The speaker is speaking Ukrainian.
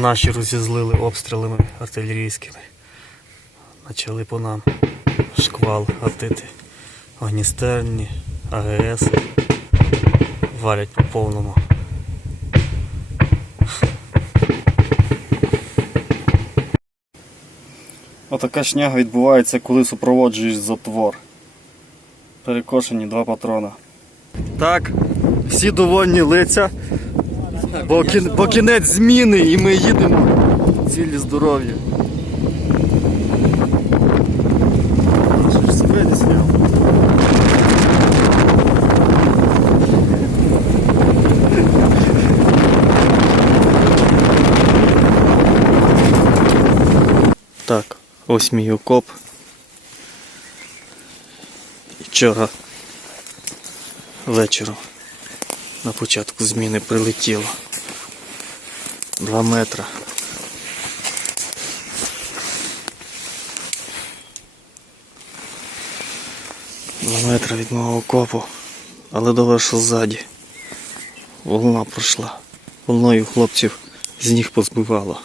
Наші розізлили обстрілами артилерійськими. Почали по нам шквал гатити. Огністерні, АГС. Валять по повному. Отака шняга відбувається, коли супроводжуєш затвор. Перекошені два патрона. Так, всі довольні лиця, бо, кін- бо кінець зміни і ми їдемо цілі здоров'я. Так, ось мій окоп. І Вчора вечором на початку зміни прилетіло. Два метри. Два метри від мого окопу. Але добре, що ззаді. Волна пройшла. Волною хлопців з ніг позбивало.